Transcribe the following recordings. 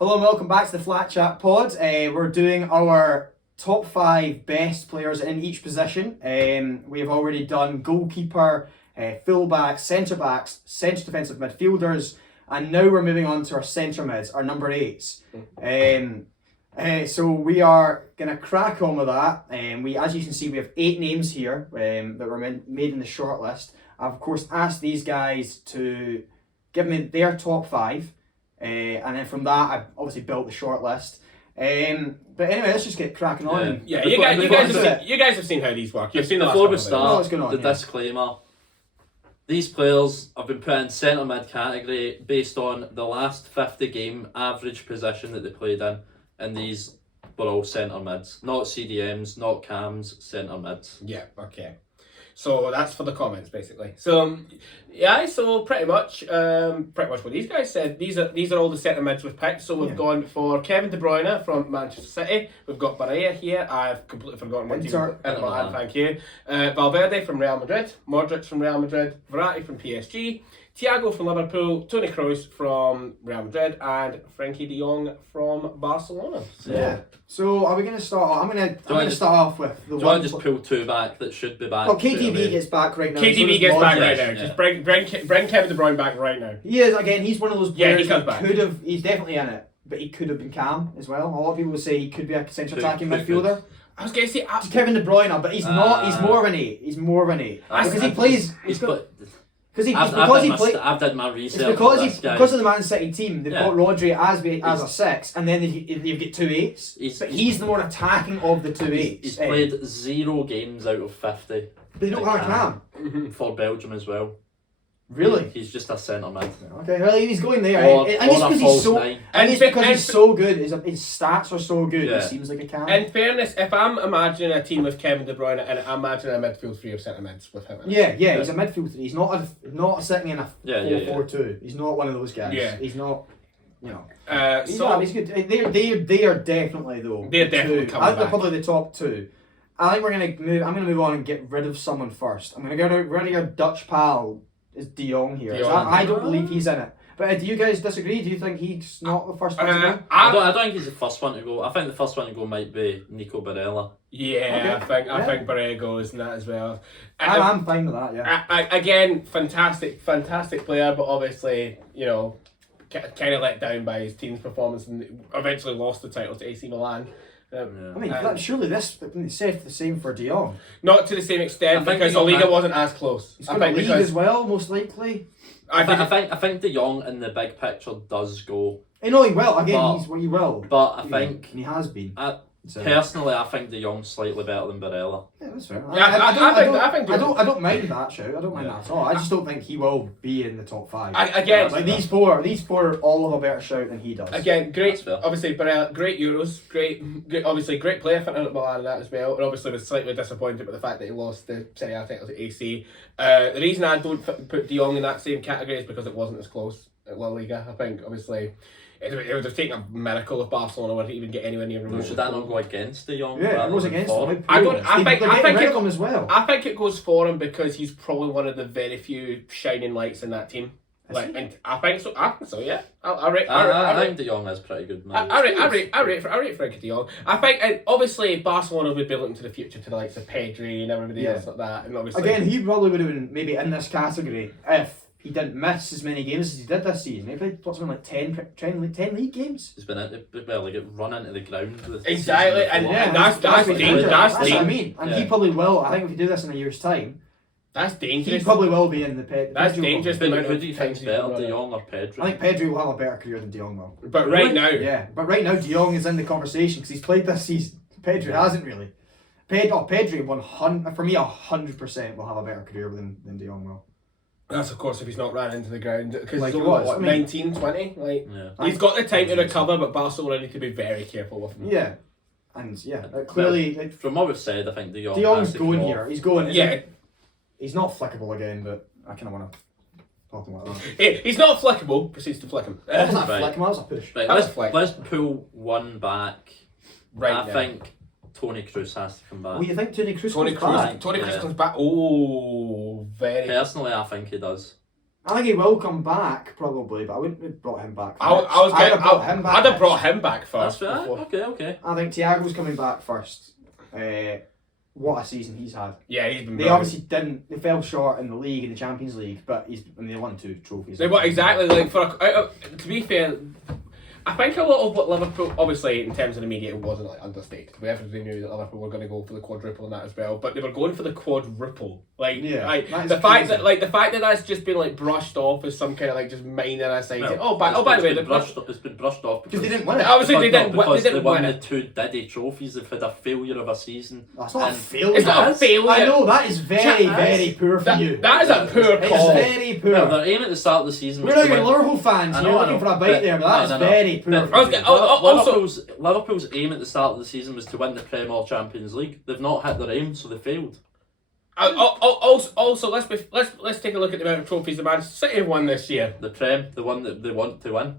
Hello and welcome back to the Flat Chat Pod. We're doing our top 5 best players in each position. We have already done goalkeeper, fullbacks, centre backs, centre defensive midfielders, and now we're moving on to our centre mids, our number 8s. So we are going to crack on with that. As you can see, we have 8 names here that were made in the shortlist. I've of course asked these guys to give me their top 5. And then from that, I've obviously built the shortlist. But anyway, let's just get cracking on. Yeah, you guys have seen how these work. You've seen the Before we last couple start, the disclaimer. These players have been put in centre mid category based on the last 50 game average position that they played in, and these were all centre mids, not CDMs, not cams, centre mids. Yeah, okay. So that's for the comments basically. So yeah, so pretty much what these guys said. These are all the centre mids we've picked. So we've gone for Kevin De Bruyne from Manchester City. We've got Barella here. I've completely forgotten what team. Inter Milan, thank you. Valverde from Real Madrid. Modric from Real Madrid. Verratti from PSG. Thiago from Liverpool, Toni Kroos from Real Madrid, and Frankie de Jong from Barcelona. So are we going to start? I'm going to start off with the one. Do you want to just pull 2 back that should be back? Well, KDB gets back right now. KDB gets back right now. Just bring Kevin De Bruyne back right now. He is again. He's one of those players he comes back. He's definitely in it, but he could have been Cam as well. A lot of people would say he could be a central attacking midfielder. I was going to say Kevin De Bruyne, but he's not. He's more of an 8. He's more of an 8 because he plays. I've done my research. It's because of the Man City team. They've got Rodri as a 6, and then you've got 2 8s. But he's the more attacking of the 2 8s. He's played 0 games out of 50. But they don't have a Cam for Belgium as well. Really? He's just a centre mid. Okay, well he's going there, and it's because he's so good. His stats are so good. He seems like a Cam. In fairness, if I'm imagining a team with Kevin De Bruyne and I'm imagining a midfield 3 of centre mids with him. He's a midfield 3. He's not sitting in a 4-4-2. He's not one of those guys. Yeah. He's not. He's good. They are definitely though. They're definitely coming back. They're probably the top 2. I think I'm gonna move on and get rid of someone first. I'm gonna get rid of your Dutch pal. Is De Jong here? I don't believe he's in it. But do you guys disagree? Do you think he's not the first one to go? I don't think he's the first one to go. I think the first one to go might be Nico Barella. Yeah, okay. I think Barella goes in that as well. I'm fine with that. Yeah. Again, fantastic player, but obviously kind of let down by his team's performance and eventually lost the title to AC Milan. I mean, surely this said the same for De Jong. Not to the same extent because the Liga wasn't as close. He's got a league as well, most likely. I think De Jong in the big picture does go. I know he will. Again, he will. But I think he has been. Personally, I think De Jong's slightly better than Barella. Yeah, that's fair. I don't mind that shout. I don't mind that at all. I just don't think he will be in the top 5. These four all have a better shout than he does. Again, great. Obviously, Barella, great Euros, great. Obviously, great player for Milan and that as well. And obviously, was slightly disappointed with the fact that he lost the Serie A title to AC. The reason I don't put De Jong in that same category is because it wasn't as close at La Liga. I think obviously. It would have taken a miracle if Barcelona were to even get anywhere near remote. Should that not go against De Jong? Yeah, it goes against him. I think it goes for him because he's probably one of the very few shining lights in that team. And I think so. Yeah. I think De Jong is pretty good. I rate Frankie De Jong. I think obviously Barcelona would be looking to the future to the likes of Pedri and everybody else like that. And obviously again, he probably would have been maybe in this category if he didn't miss as many games as he did this season. He played something like 10 league games. He's been run into the ground with exactly, and that's dangerous. That's what I mean. And he probably will. I think if we do this in a year's time, that's dangerous. He probably will be in the Pedri. That's dangerous. Who do you think's better, De Jong or Pedri? I think Pedri will have a better career than De Jong will. But right now, De Jong is in the conversation because he's played this season. Pedri hasn't really. Pedri 100 for me 100% will have a better career than De Jong will. That's of course if he's not ran into the ground because like he's only 19, 20. He's got the time to recover, but Barcelona need to be very careful with him. Yeah, and clearly from what we've said, I think De Jong's going here. He's going. Yeah, he's not flickable again, but I kind of want to talk about that. He's not flickable. Proceeds to flick him. That wasn't a flick. That was a push. Right, let's pull one back. I think Toni Kroos has to come back. You think Toni Kroos comes back? Toni Kroos comes back. Oh, very. Personally, I think he does. I think he will come back probably, but I wouldn't have brought him back. I'd have brought him back That's first. fair. Okay. I think Thiago's coming back first. What a season he's had. Yeah, he's been. They obviously didn't. They fell short in the league, in the Champions League, but they won 2 trophies. They were exactly like to be fair. I think a lot of what Liverpool, obviously in terms of the media, it wasn't like understated. Everybody knew that Liverpool were going to go for the quadruple and that as well, but they were going for the quadruple. The fact that that's just been like brushed off as some kind of like just minor aside. Well, by the way, it's been brushed off because they didn't win it. Obviously, they didn't win win the it. 2 Diddy trophies. They've had a failure of a season. That's not a failure. It's not a failure. I know that is very poor for you. That is a poor call. It's very poor. Well, their aim at the start of the season. We're not even Liverpool fans. You're looking for a bite there, but that's very poor. Liverpool's aim at the start of the season was to win the Premier or Champions League. They've not hit their aim, so they failed. Also, let's take a look at the amount of trophies the Manchester City have won this year. The Prem, the one that they want to win.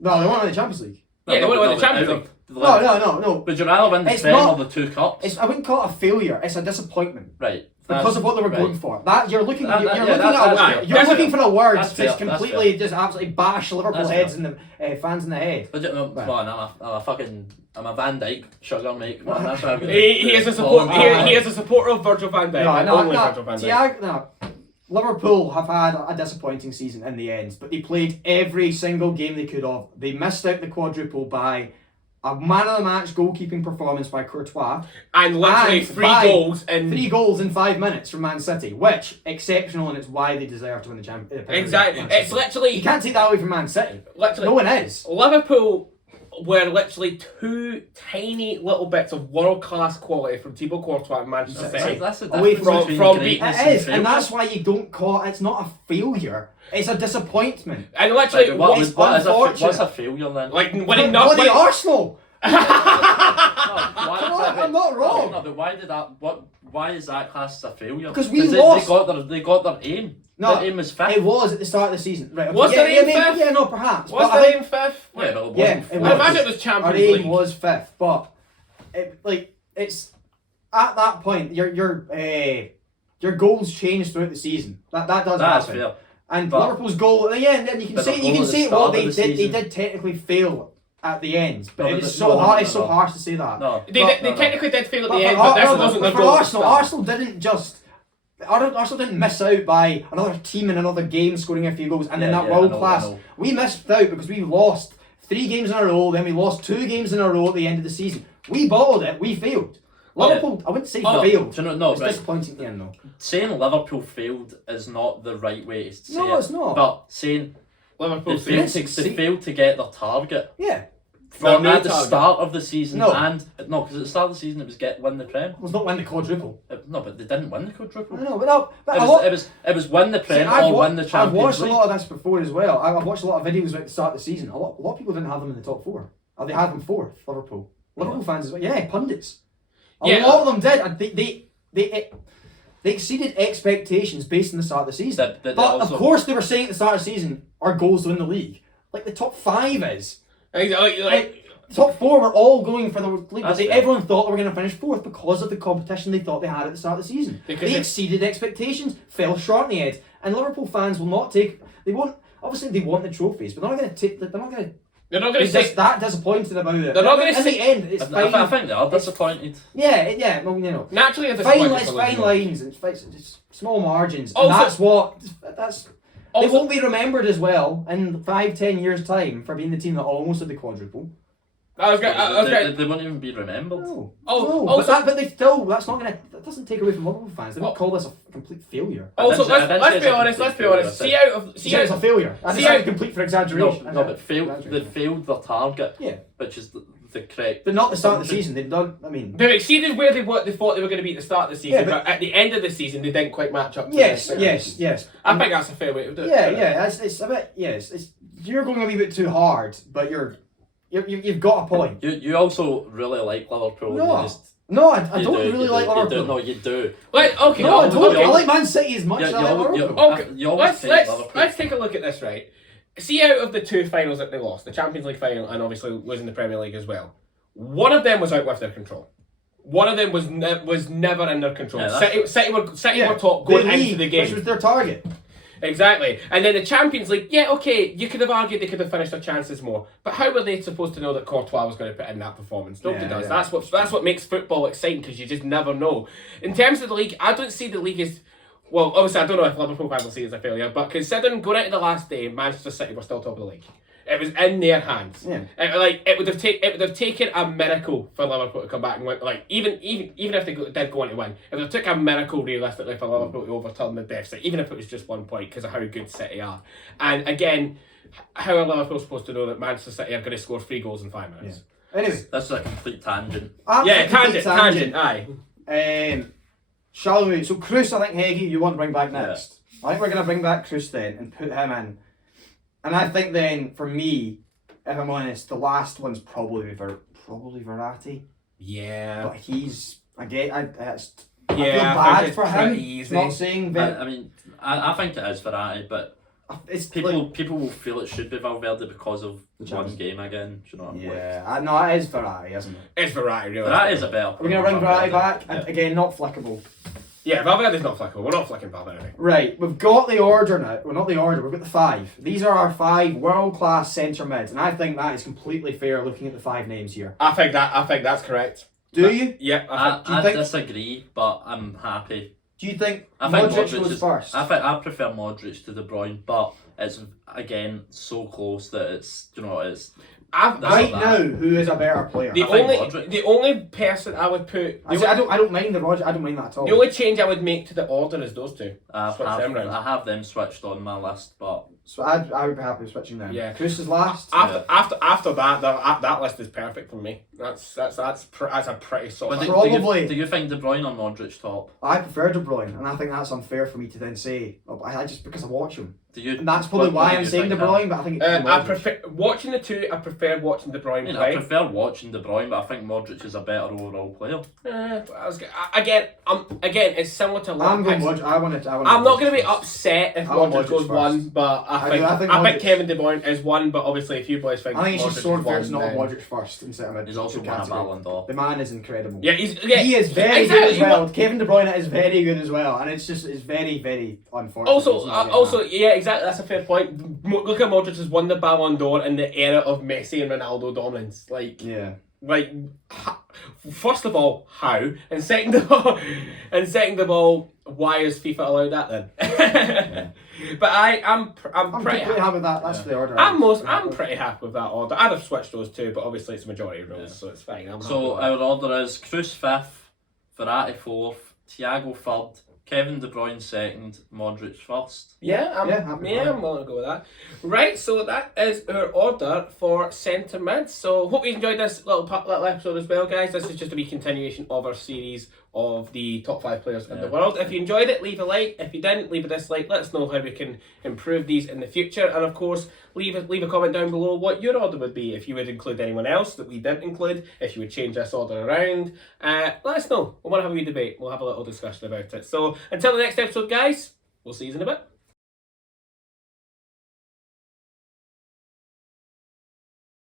No, they won the Champions League. Yeah, they won the Champions League. No. Would you rather win the Prem or the 2 cups? I wouldn't call it a failure. It's a disappointment. Right. Because of what they were going for. That you're looking for a word to completely just absolutely bash Liverpool heads and the fans in the head. I'm a Van Dijk sugar mate. Man, that's how he is a supporter of Virgil van Dijk. Virgil van Dijk. Liverpool have had a disappointing season in the end, but they played every single game they could have. They missed out the quadruple by a man of the match goalkeeping performance by Courtois. And literally 3 goals in 5 minutes from Man City, which exceptional, and it's why they deserve to win the Champions League. Exactly. It's literally... You can't take that away from Man City. Literally. No one is. Liverpool were literally 2 tiny little bits of world-class quality from Thibaut Courtois and Manchester City. That's the away difference between greatness it is, and and that's why you don't call it. It's not a failure. It's a disappointment. And literally, what's a failure then? Like winning not the Arsenal. I'm not wrong. No, but why did that? Why is that classed as a failure? Because we lost. They got their aim. No, their aim was 5th. It was at the start of the season. Right. Okay. Was their aim 5th? Yeah, no, perhaps. Was their aim 5th? Yeah, but it wasn't. Yeah, I imagine it was Champions League. Our aim was 5th, but it's at that point your goals change throughout the season. That does That's happen. fair. And Liverpool's goal, and you can say well they did technically fail at the end, but it's so harsh to say that. No, they technically did fail at the end, but this wasn't their goal. Arsenal didn't miss out by another team in another game scoring a few goals, and then that world class. We missed out because we lost 3 games in a row, then we lost 2 games in a row at the end of the season. We bottled it. We failed. Liverpool, I wouldn't say failed. It's disappointing at the end though. Saying Liverpool failed is not the right way to say it. No, it's not. But saying Liverpool they failed to get their target. Yeah. From at the start of the season, because at the start of the season it was win the Prem. It was not win the quadruple. No, but they didn't win the quadruple. I know, but it was win the Prem or win the Champions League. I've watched a lot of this before as well. I've watched a lot of videos at the start of the season. A lot of people didn't have them in the top 4. Or they had them 4th, Liverpool. Liverpool fans as well. Yeah, pundits. A lot of them did. And they exceeded expectations based on the start of the season. But of course they were saying at the start of the season, our goals to win the league. Like the top 5 is. Like top 4 were all going for the league, but everyone thought they were going to finish 4th because of the competition they thought they had at the start of the season. They exceeded expectations, fell short in the end, and Liverpool fans will not take. They won't. Obviously, they want the trophies, but they're not going to take. They're not going to. They're not going to say that disappointed about it. They're not going to say. In the end, it's fine. I think they are disappointed. Yeah. Well, you know. Naturally, it's fine lines and it's small margins, and that's. They won't be remembered as well in 5-10 years' time for being the team that almost had the quadruple. They won't even be remembered. No. But they still. That's not gonna. That doesn't take away from Liverpool fans. They won't call this a complete failure. Also, let's be honest. See it's a failure. That's complete for exaggeration. No, but they failed their target. Yeah. Which is the correct. But not the start of the season. They've done. I mean, they've exceeded where they thought they were going to be at the start of the season. But at the end of the season, they didn't quite match up. Yes. I think that's a fair way to do it. Yeah. It's a bit. Yes. You're going a wee bit too hard, but you've got a point. You also really like Liverpool. No, I don't really like Liverpool. No, you do. Like, okay. No, I don't. I like Man City as much as I like Liverpool. Okay, let's take a look at this, right? See, out of the 2 finals that they lost, the Champions League final and obviously losing the Premier League as well, one of them was out with their control. One of them was never in their control. City were top going into the game. Which was their target. Exactly. And then the Champions League, yeah, okay, you could have argued they could have finished their chances more. But how were they supposed to know that Courtois was going to put in that performance? Nobody does. Yeah. That's what makes football exciting, because you just never know. In terms of the league, I don't see the league as... Well, obviously, I don't know if Liverpool fans will see it as a failure, but considering going into the last day, Manchester City were still top of the league. It was in their hands. Yeah. It would have taken a miracle for Liverpool to come back and win. Like even if they did go on to win, it would have took a miracle realistically for Liverpool to overturn the deficit, even if it was just 1 point, because of how good City are. And again, how are Liverpool supposed to know that Manchester City are going to score 3 goals in 5 minutes? Yeah. Anyway, That's a complete tangent. Tangent. Aye. Shall we? So Cruz, I think Heggie, you want to bring back next. I think we're going to bring back Cruz then and put him in. And I think then, for me, if I'm honest, the last one's probably Verratti. Yeah. But he's, I feel I bad think for it's him. pretty easy. Not saying that. I mean, I think it is Verratti, but It's people will feel it should be Valverde because of The one chance. game again. Do you know what I mean? Yeah, no, it is Verratti, isn't it? It's Verratti, really. Verratti is a better. We're going to bring Verratti back. Yeah. Again, not flickable. Yeah, Valverde's not flickable. We're not flicking Valverde. Right, we've got the order now. Well, not the order, we've got the 5. These are our 5 world-class centre mids, and I think that is completely fair looking at the 5 names here. I think that's correct. Do you? Yeah. do you I think- disagree, but I'm happy. Do you think I think Modric goes first? I prefer Modric to De Bruyne, but it's again so close that it's it's. Right not now, that. who is a better player? The I think only Modric. the only person I would put I don't mind the Roger. I don't mind that at all. the only change I would make to the order is those two. Switch them round. I have them switched on my list, but So I would be happy with switching them. Yeah. Cruz is last. After that list is perfect for me. That's a pretty solid. but Probably. do you think De Bruyne or Modric top? I prefer De Bruyne, and I think that's unfair for me to then say. I just because I watch him, Do you? and that's probably what why do I'm you saying De think, Bruyne. But I think it's I Modric. prefer watching the two. I prefer watching De Bruyne I mean, play. I prefer watching De Bruyne, but I think Modric is a better overall player. Again, it's similar to I'm going Lampard. Modric. I want it. I'm not going to be upset if I want Modric goes Modric one, first. but I I think Modric- Kevin De Bruyne is one. But obviously, if you boys think I think it's Modric just is sword fair. one, It's not then- Modric first instead of He's also won a Ballon d'Or. The man is incredible. Yeah, He is very good exactly. as well. Kevin De Bruyne is very good as well, and it's very, very unfortunate. Also, he's not getting that. yeah, exactly. That's a fair point. Look at Modric has won the Ballon d'Or in the era of Messi and Ronaldo dominance. Yeah. First of all, how, and second of all, why has FIFA allowed that then? But I'm I'm pretty pretty happy with that. That's the order. I'm pretty happy with that order. I'd have switched those two, but obviously it's a majority rules, so it's fine. I'm So happy with our order is Cruz 5th, Verratti 4th, Thiago 3rd, Kevin De Bruyne 2nd, Modric 1st. Yeah, I'm happy with that. I'm willing to go with that. Right, so that is our order for centre mid. So hope you enjoyed this little episode as well, guys. This is just a wee continuation of our series of the top 5 players in the world. If you enjoyed it, leave a like. If you didn't, leave a dislike. Let us know how we can improve these in the future. And of course, leave a comment down below what your order would be. If you would include anyone else that we didn't include, if you would change this order around, let us know. We want to have a wee debate. We'll have a little discussion about it. So until the next episode, guys, we'll see you in a bit.